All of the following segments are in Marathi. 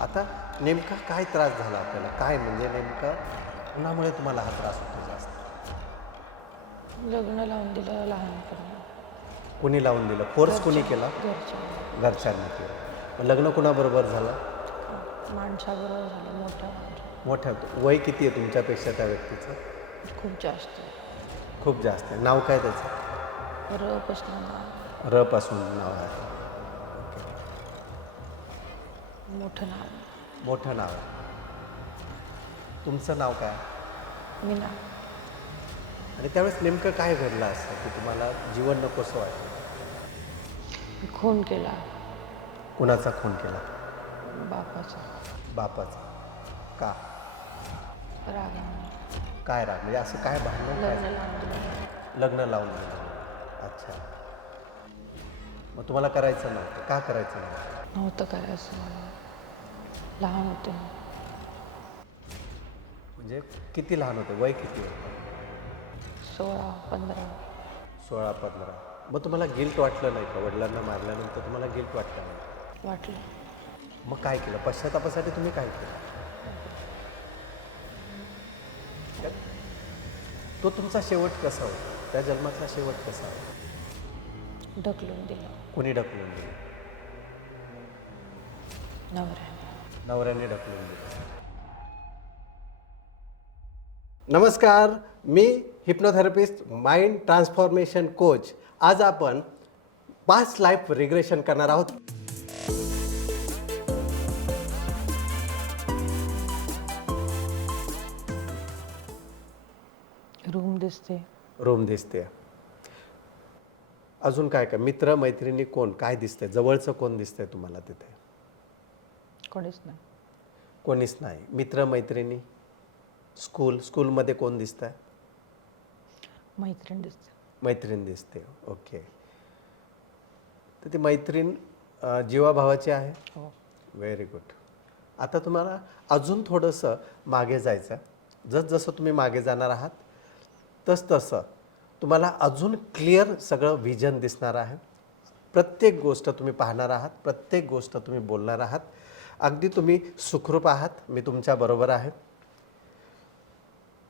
आता नेमका काय त्रास झाला आपल्याला? काय म्हणजे नेमका उन्हामुळे तुम्हाला हा त्रास होतो जास्त? लग्न लावून दिलं लहानपणी. कुणी लावून दिलं? फोर्स कुणी केला? घरच्या घरच्यांनी केलं. मग लग्न कुणाबरोबर झालं? माणसाबरोबर झालं, मोठ्या माणसा. मोठ्या. वय किती आहे तुमच्यापेक्षा त्या व्यक्तीचं? खूप जास्त. खूप जास्त आहे. नाव काय त्याचं? पासून नाव. र पासून नाव आहे. ओके. मोठं नाव. मोठं नाव आहे. तुमचं नाव काय? मीना. आणि त्यावेळेस नेमकं काय घडलं असतं की तुम्हाला जीवन नकोसं वाटलं? मी खून केला कुणाचा खून केला? बापाचा. बापाचा. का? रागाने. काय राग? म्हणजे असं काय भांडण काय? लग्न लावून दिलं. लग्न लावून दिलं. अच्छा. मग तुम्हाला करायचं नव्हतं? का करायचं नव्हतं? नव्हतं करायचं मला. लहान होते. म्हणजे किती लहान होते? वय किती होतं? 16, 15. 16-15. मग तुम्हाला गिल्ट वाटलं नाही का? वडिलांना मारल्यानंतर तुम्हाला गिल्ट वाटलं नाही? वाटलं. मग काय केलं? पश्चातापासाठी तुम्ही काय केलं? तो तुमचा शेवट कसा होता? त्या जन्मातला शेवट कसा होता? ढकलून दिलं कुणी ढकलून दिलं? नवऱ्याने. नवऱ्याने ढकलून दिलं. नमस्कार, मी हिप्नोथेरपिस्ट, माइंड ट्रान्सफॉर्मेशन कोच. आज आपण पास्ट लाईफ रिग्रेशन करणार आहोत. रूम दिसते. रूम दिसते. अजून काय काय? मित्र मैत्रिणी कोण? काय दिसतंय? जवळचं कोण दिसतंय तुम्हाला तिथे? कोणीच नाही. कोणीच नाही. मित्र मैत्रिणी? स्कूलमध्ये कोण दिसतंय? मैत्रीण दिसते. मैत्रीण दिसते. ओके. तर ती मैत्रीण जीवाभावाची आहे? हो. Very good. आता तुम्हाला अजून थोडंसं मागे जायचं. जसं तुम्ही मागे जाणार आहात तसं तुम्हाला अजून क्लिअर सगळं व्हिजन दिसणार आहे. प्रत्येक गोष्ट तुम्ही पाहणार आहात, प्रत्येक गोष्ट तुम्ही बोलणार आहात. अगदी तुम्ही सुखरूप आहात. मी तुमच्याबरोबर आहे.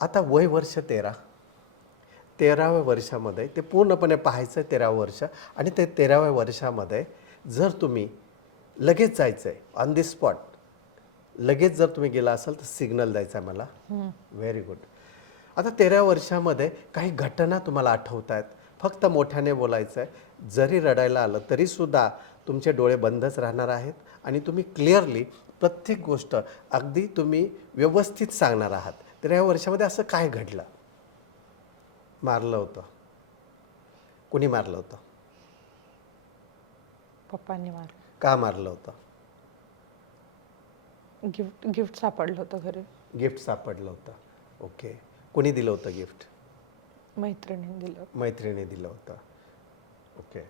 आता वय वर्ष 13. 13व्या वर्षामध्ये ते पूर्णपणे पाहायचं आहे. 13वं वर्ष. आणि ते 13व्या वर्षामध्ये जर तुम्ही लगेच जायचं आहे ऑन दी स्पॉट, लगेच जर तुम्ही गेला असाल तर सिग्नल द्यायचा आहे मला. Very good. आता 13व्या वर्षामध्ये काही घटना तुम्हाला आठवत आहेत. फक्त मोठ्याने बोलायचं आहे. जरी रडायला आलं तरीसुद्धा तुमचे डोळे बंदच राहणार आहेत आणि तुम्ही क्लिअरली प्रत्येक गोष्ट अगदी तुम्ही व्यवस्थित सांगणार आहात. 13व्या वर्षामध्ये असं काय घडलं? मारलं होतं? कुणी मारलं होतं? पप्पांनी मारलं. का मारलं होतं? गिफ्ट सापडलं होतं घरी. गिफ्ट सापडलं होतं. ओके. कुणी दिलं होतं गिफ्ट? मैत्रिणीने दिलं. मैत्रिणी दिलं होतं. ओके.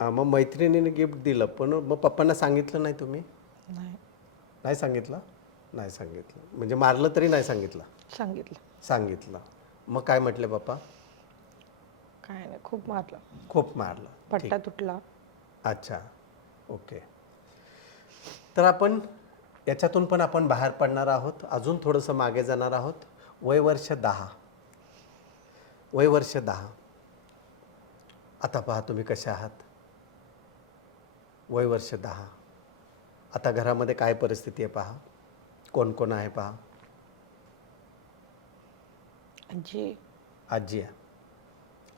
मग मैत्रिणीने गिफ्ट दिलं, पण मग पप्पांना सांगितलं नाही तुम्ही? नाही. नाही सांगितलं? नाही सांगितलं. म्हणजे मारलं तरी नाही सांगितलं? सांगितलं. सांगितलं. मग काय म्हटले पप्पा? काय नाही, खूप मारलं. खूप मारलं. पट्टा तुटला. अच्छा. ओके. तर आपण याच्यातून पण आपण बाहेर पडणार आहोत. अजून थोडंसं मागे जाणार आहोत. वय वर्ष 10. वय वर्ष 10. आता पहा तुम्ही कसे आहात. वय वर्ष 10. आता घरामध्ये काय परिस्थिती आहे पहा. कोण कोण आहे पहा. आजी. आजी आहे.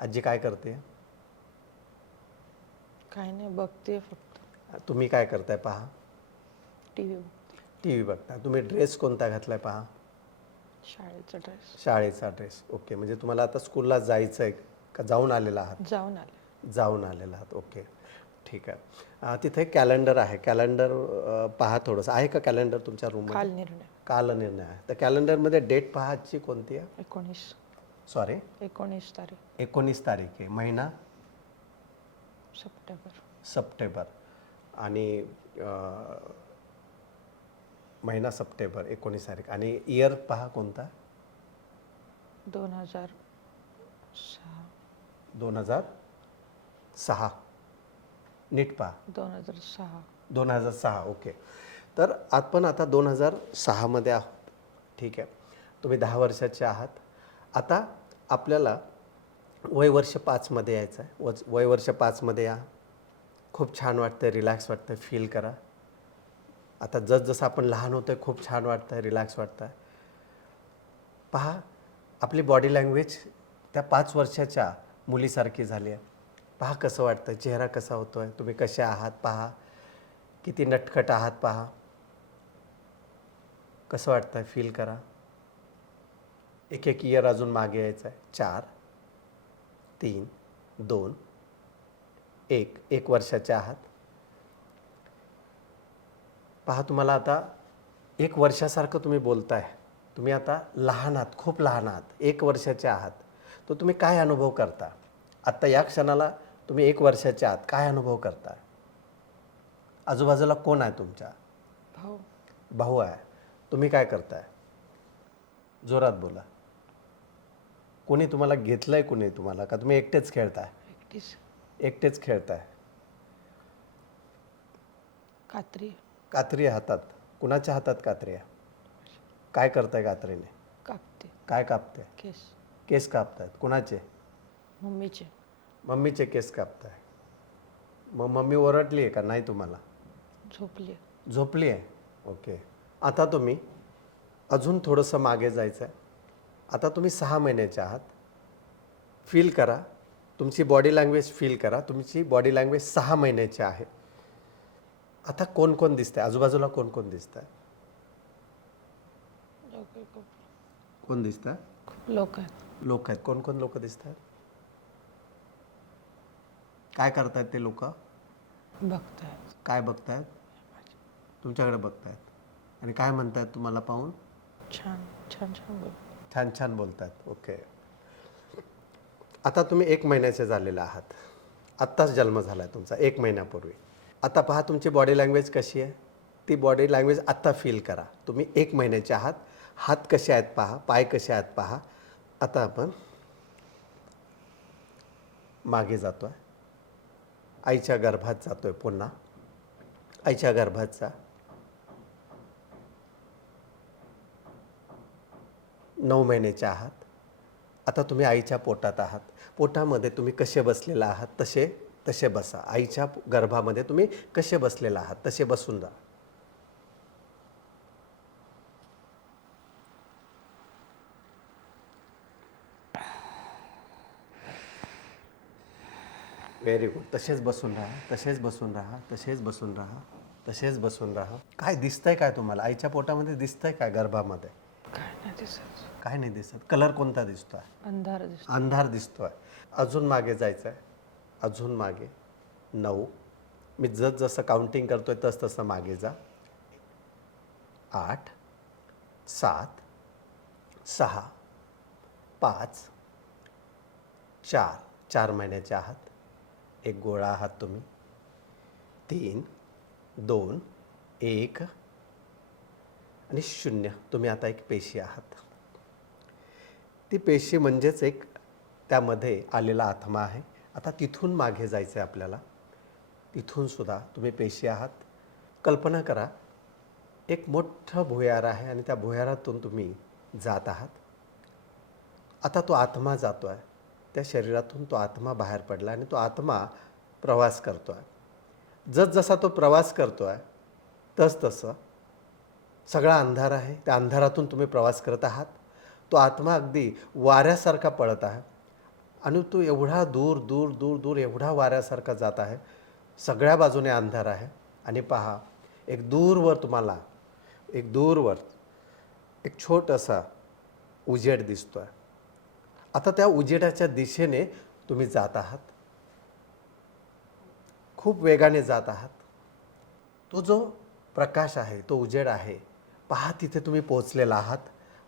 आजी काय करते? काय नाही, बघते फक्त. तुम्ही काय करताय पहा. टीव्ही. टी व्ही बघता. तुम्ही ड्रेस कोणता घातलाय पहा. शाळेचा ड्रेस. शाळेचा ड्रेस. ओके. म्हणजे तुम्हाला आता स्कूलला जायचं आहे का जाऊन आलेला आहात? जाऊन आले. जाऊन आलेला आहात. ओके. ठीक आहे. तिथे कॅलेंडर आहे. कॅलेंडर पहा थोडंसं. आहे का कॅलेंडर तुमच्या रूममध्ये? काल निर्णय. काल निर्णय आहे. तर कॅलेंडरमध्ये डेट पहा आजची कोणती आहे? 19. सॉरी, 19 तारीख. 19 तारीख आहे. महिना? सप्टेंबर. सप्टेंबर. आणि महिना सप्टेंबर, 19 तारीख. आणि इयर पहा कोणता? 2006. 2006. नीट पहा. 2006. 2006. ओके. तर आपण आता 2006मध्ये आहोत. ठीक आहे, तुम्ही 10 वर्षाचे आहात. आता आपल्याला वय वर्ष 5मध्ये यायचं आहे. वय वर्ष 5मध्ये या. खूप छान वाटतं, रिलॅक्स वाटतं, फील करा. आता जसजसं आपण लहान होतो आहे खूप छान वाटतं, रिलॅक्स वाटतं. पहा, आपली बॉडी लँग्वेज त्या 5 वर्षाच्या मुलीसारखी झाली आहे. पहा कसं वाटतं, चेहरा कसा होतो आहे, तुम्ही कसे आहात पहा, किती नटखट आहात पहा. कसं वाटतं आहे, फील करा. एक एक इयर अजून मागे यायचं आहे. 4, 3, 2, 1 वर्षाचे आहात. पहा, तुम्हाला आता 1 वर्षासारखं तुम्ही बोलताय. तुम्ही आता लहान आहात, खूप लहान आहात, 1 वर्षाचे आहात. तर तुम्ही काय अनुभव करता आत्ता या क्षणाला? तुम्ही 1 वर्षाचे आहात, काय अनुभव करता? आजूबाजूला कोण आहे तुमच्या? भाऊ. भाऊ आहे. तुम्ही काय करताय? जोरात बोला. कोणी तुम्हाला घेतलंय? कोणी तुम्हाला, का तुम्ही एकटेच खेळताय? एकटीच. एकटेच खेळताय. कात्री. कात्री हातात. कुणाच्या हातात कात्री आहे? काय करताय कात्रीने? कापते. काय कापते? केस. केस कापतायत. कुणाचे? मम्मीचे. मम्मीचे केस कापताय. मग मम्मी ओरडली आहे का नाही तुम्हाला? झोपली. झोपली आहे. ओके. आता तुम्ही अजून थोडंसं मागे जायचं आहे. आता तुम्ही 6 महिन्याचे आहात. फील करा, तुमची बॉडी लँग्वेज फील करा. तुमची बॉडी लँग्वेज 6 महिन्याची आहे. आता कोण कोण दिसतंय आजूबाजूला? कोण कोण दिसतंय? कोण दिसतंय? खूप लोक आहेत. लोक आहेत. कोण कोण लोक दिसत आहेत? काय करतायत ते लोक? बघतायत. काय बघतायत? तुमच्याकडे बघतायत. आणि काय म्हणतायत तुम्हाला पाहून? छान छान छान बोल. छान छान बोलतात. ओके. आता तुम्ही 1 महिन्याचे झालेले आहात. आत्ताच जन्म झाला आहे तुमचा 1 महिन्यापूर्वी. आता पहा तुमची बॉडी लँग्वेज कशी आहे. ती बॉडी लँग्वेज आत्ता फील करा. तुम्ही 1 महिन्याचे आहात. हात कसे आहेत पहा, पाय कसे आहेत पहा. आता आपण मागे जातो आहे. आईच्या गर्भात जातो आहे पुन्हा. आईच्या गर्भात जा. 9 महिन्याचे आहात. आता तुम्ही आईच्या पोटात आहात. पोटामध्ये तुम्ही कसे बसलेला आहात तसे बसा. आईच्या गर्भामध्ये तुम्ही कसे बसलेला आहात तसे बसून जा. Very good. तसेच बसून राहा, तसेच बसून राहा, तसेच बसून राहा, तसेच बसून राहा. काय दिसतंय काय तुम्हाला? आईच्या पोटामध्ये दिसतंय काय? गर्भामध्ये काय नाही दिसत. काय नाही दिसत. कलर कोणता दिसतोय? अंधार दिसतो. अंधार दिसतोय. अजून मागे जायचं आहे. अजून मागे. 9. मी जसं काउंटिंग करतोय तसं मागे जा. 8, 7, 6, 5, 4 महिन्याचे आहात. 1 गोळा आहात तुम्ही. 3, 2, 1 आणि 0. तुम्ही आता एक पेशी आहात. ती पेशी म्हणजेच एक त्यामध्ये आलेला आत्मा आहे. आता तिथून मागे जायचं आहे आपल्याला. तिथून सुद्धा तुम्ही पेशी आहात. कल्पना करा, एक मोठं भुयार आहे आणि त्या भुयारातून तुम्ही जात आहात. आता तो आत्मा जातो आहे. त्या शरीरातून तो आत्मा बाहेर पडला आणि तो आत्मा प्रवास करतो आहे. जसा तो प्रवास करतो आहे तसं सगळा अंधार आहे. त्या अंधारातून तुम्ही प्रवास करत आहात. तो आत्मा अगदी वाऱ्यासारखा पळत आहे आणि तो एवढा दूर दूर दूर दूर एवढा वाऱ्यासारखा जात आहे. सगळ्या बाजूने अंधार आहे. आणि पहा, एक दूरवर एक छोटासा उजेड दिसतो आहे. आता त्या उजेडाच्या दिशेने तुम्ही जात आहात. खूप वेगाने जात आहात. तो जो प्रकाश आहे, तो उजेड आहे, पहा तिथे तुम्ही पोहोचलेला आहात.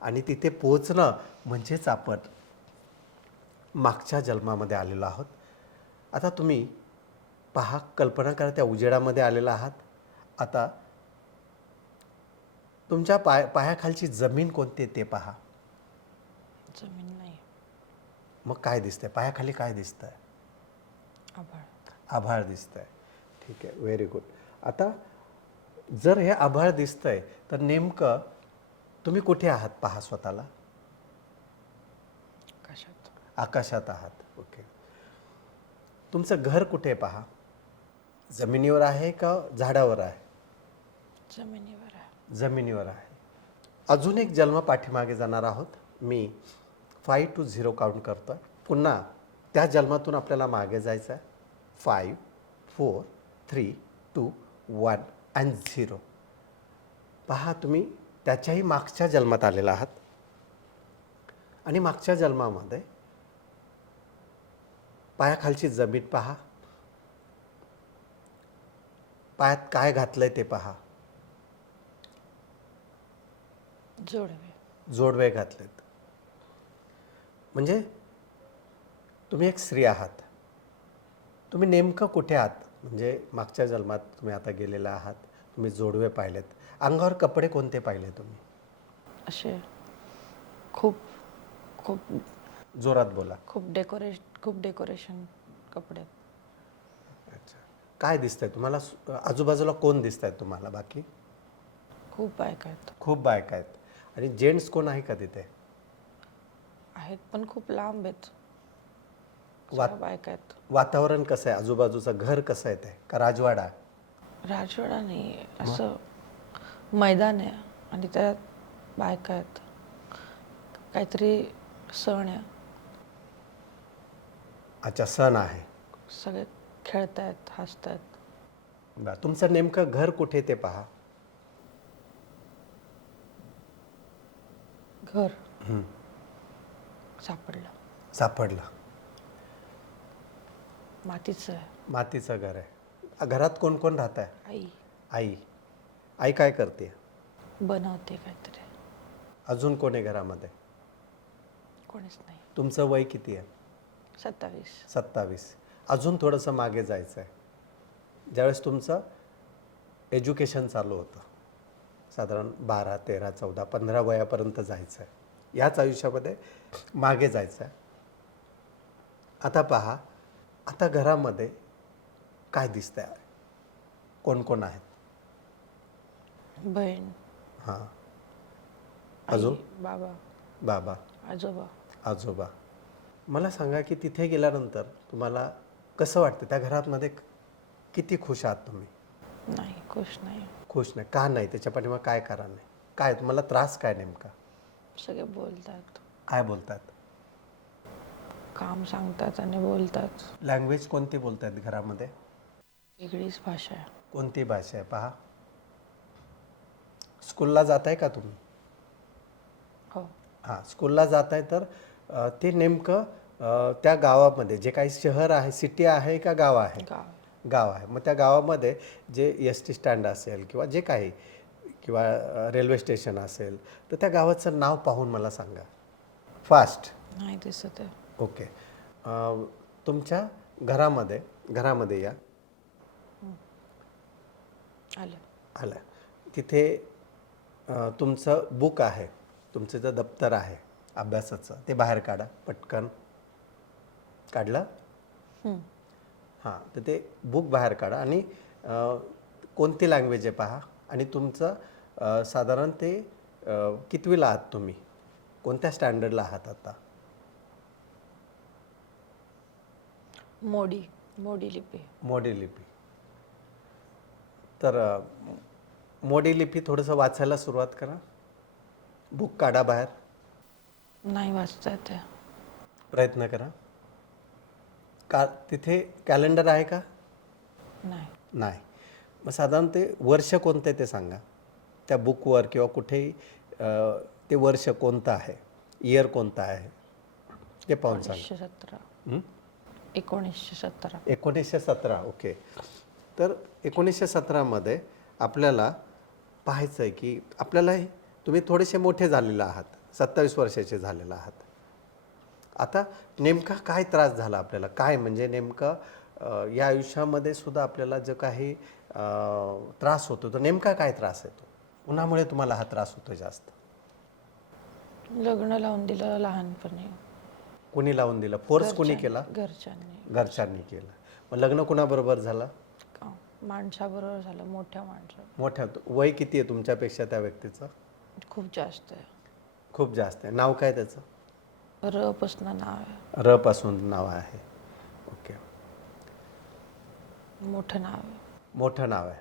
आणि तिथे पोहोचणं म्हणजेच आपण मागच्या जन्मामध्ये आलेलो आहोत. आता तुम्ही पहा, कल्पना करा, त्या उजेडामध्ये आलेला आहात. आता तुमच्या पायाखालची जमीन कोणती आहे ते पहा. जमीन नाही. मग काय दिसतंय? पायाखाली काय दिसतंय? आभाळ. आभाळ दिसतंय. ठीक आहे, व्हेरी गुड. आता जर हे आभाळ दिसतंय तर नेमकं तुम्ही कुठे आहात पहा स्वतःला. कशात? आकाशात आहात. ओके. तुमचं घर कुठे आहे पहा. जमिनीवर आहे का झाडावर आहे. जमिनीवर आहे. जमिनीवर आहे. अजून एक जन्म पाठीमागे जाणार आहोत. मी 5 to 0 काउंट करतो आहे. पुन्हा त्या जन्मातून आपल्याला मागे जायचं आहे. 5 4 3 2 1 अँड 0. पहा तुम्ही त्याच्याही मागच्या जन्मात आलेला आहात. आणि मागच्या जन्मामध्ये पायाखालची जमीन पहा. पायात काय घातलंय ते पहा. जोडवे. जोडवे घातलेत. म्हणजे तुम्ही एक स्त्री आहात. तुम्ही नेमकं कुठे आहात. म्हणजे मागच्या जन्मात तुम्ही आता गेलेला आहात. तुम्ही जोडवे पाहिलेत. अंगावर कपडे कोणते पाहिले तुम्ही. असे खूप खूप जोरात बोला. खूप डेकोरेशन कपडे. अच्छा. काय दिसतंय तुम्हाला. आजूबाजूला कोण दिसत आहेत तुम्हाला बाकी. खूप बायका आहेत. खूप बायका आहेत. आणि जेंट्स कोण आहे का तिथे. आहेत पण खूप लांब आहेत. वात- सगळ्या बायका आहेत. वातावरण कसं आहे. आजूबाजूचं घर कसं आहे ते का राजवाडा. राजवाडा नाही, असं मैदान आहे आणि त्यात बायका आहेत. काहीतरी सण आहे. अच्छा. सण आहे. सगळे खेळतायत, हसतायत. बरं. तुमचं नेमकं घर कुठे ते पहा. घर सापडलं. सापडलं. मातीचं आहे. मातीचं घर आहे. घरात कोण कोण राहत आहे. आई आई. आई काय करते. बनवते काहीतरी. अजून कोण आहे घरामध्ये. कोणीच नाही. तुमचं वय किती आहे. 27. 27. अजून थोडंसं मागे जायचं आहे. ज्यावेळेस तुमचं एज्युकेशन चालू होतं साधारण 12 13 14 15 वयापर्यंत जायचं आहे. याच आयुष्यामध्ये मागे जायचं आहे. आता पहा. आता घरामध्ये काय दिसतंय. कोण कोण आहेत. बहीण, हां. आई, अजून बाबा, बाबा आजोबा. आजोबा. मला सांगा की तिथे गेल्यानंतर तुम्हाला कसं वाटतं. त्या घरामध्ये किती खुश आहात तुम्ही. नाही, खुश नाही. खुश नाही. का नाही. त्याच्या पाठीमागे काय कारण नाही. काय तुम्हाला त्रास काय नेमका. सगळे बोलतात, काय बोलतात. काम सांगतात आणि बोलतात. लँग्वेज कोणती बोलतात घरामध्ये. वेगळीच भाषा आहे. कोणती भाषा आहे पहा. स्कूलला जाताय का तुम्ही. हो. हां. स्कूलला जाताय तर ते नेमकं त्या गावामध्ये जे काही शहर आहे सिटी आहे का गाव आहे. गाव. गाव आहे. मग त्या गावामध्ये जे एस टी स्टँड असेल किंवा जे काही किंवा रेल्वे स्टेशन असेल तर त्या गावाचं नाव पाहून मला सांगा. फास्ट. नाही दिसत आहे. ओके. तुमच्या घरामध्ये या. आलं. आलं. तिथे तुमचं बुक आहे. तुमचं जे दप्तर आहे अभ्यासाचं ते बाहेर काढा पटकन. काढलं. हां. तर ते बुक बाहेर काढा आणि कोणती लँग्वेज आहे पहा. आणि तुमचं साधारण ते कितवीला आहात तुम्ही. कोणत्या स्टँडर्डला आहात आता. मोडी लिपी. मोडी लिपी. तर मोडी लिपी थोडंसं वाचायला सुरुवात करा. बुक काढा बाहेर. नाही वाचता येते. प्रयत्न करा. का तिथे कॅलेंडर आहे का. नाही. नाही. मग साधारण ते वर्ष कोणतं आहे ते सांगा. त्या बुकवर किंवा कुठेही ते वर्ष कोणतं आहे. इयर कोणतं आहे ते पाहून सांगा. 1917. 1917. 1917. ओके. तर 1917मध्ये आपल्याला पाहायचं आहे की आपल्याला तुम्ही थोडेसे मोठे झालेले आहात. 27 वर्षाचे झालेले आहात. आता नेमका काय त्रास झाला आपल्याला. काय म्हणजे नेमकं या आयुष्यामध्ये सुद्धा आपल्याला जो काही त्रास होतो तो नेमका काय त्रास येतो. उन्हामुळे तुम्हाला हा त्रास होतो जास्त. लग्न लावून दिलं लहानपणी. कोणी लावून दिलं. फोर्स कोणी केला. घरच्यांनी. घरच्यांनी केलं. मग लग्न कोणाबरोबर झालं. माणसाबरोबर झालं, मोठ्या माणसा. मोठ्या वय किती आहे तुमच्यापेक्षा त्या व्यक्तीचं? खूप जास्त आहे. खूप जास्त आहे. नाव काय त्याचं? र पासनं नाव आहे. र पासून नाव आहे. ओके. मोठं नाव आहे. मोठं नाव आहे.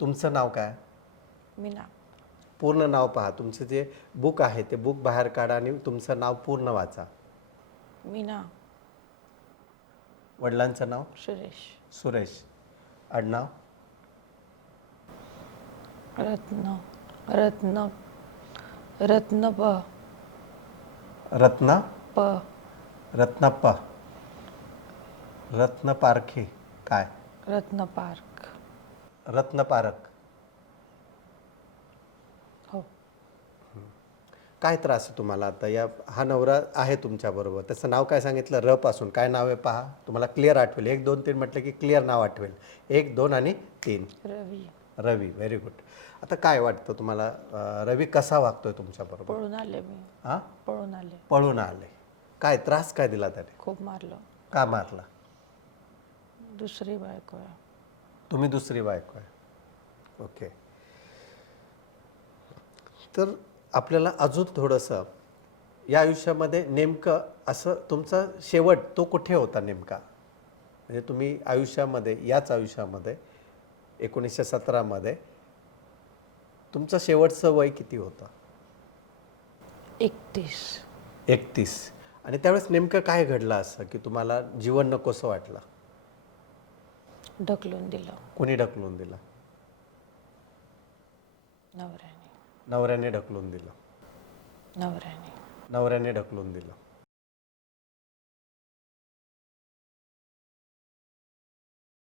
तुमचं नाव काय? मीना. पूर्ण नाव पहा. तुमचं जे बुक आहे ते बुक बाहेर काढा आणि तुमचं नाव पूर्ण वाचा. मीना वडिलांचं नाव? सुरेश. सुरेश. आडनाव? रत्न रत्न रत्न प रत्ना? प रत्नप्पा? रत्न पारखी काय? रत्न पार्क. रत्नपारक. हो. काय त्रास आहे तुम्हाला आता? हा नवरा आहे तुमच्याबरोबर, त्याचं नाव काय सांगितलं? र पासून काय नाव आहे पहा. तुम्हाला क्लिअर आठवेल. 1 2 3 म्हटलं की क्लिअर नाव आठवेल. 1 2 आणि 3. रवी. रवी. Very good. आता काय वाटतं तुम्हाला, रवी कसा वागतोय तुमच्याबरोबर? पळून आले मी. हां? पळून आले. पळून आले. काय त्रास काय दिला त्याने? खूप मारलं. का मारला? दुसरी बायको आहे. तुम्ही दुसरी बायको आहे. ओके. तर आपल्याला अजून थोडंसं या आयुष्यामध्ये नेमकं असं तुमचा शेवट तो कुठे होता नेमका? म्हणजे तुम्ही आयुष्यामध्ये, याच आयुष्यामध्ये 1917मध्ये तुमचं शेवटचं वय किती होतं? 31. 31. आणि त्यावेळेस नेमकं काय घडलं असं की तुम्हाला जीवन नकोसं वाटलं? ढकलून दिलं कोणी ढकलून दिलं? नवऱ्याने. नवऱ्याने ढकलून दिलं. नवऱ्याने. नवऱ्याने ढकलून दिलं.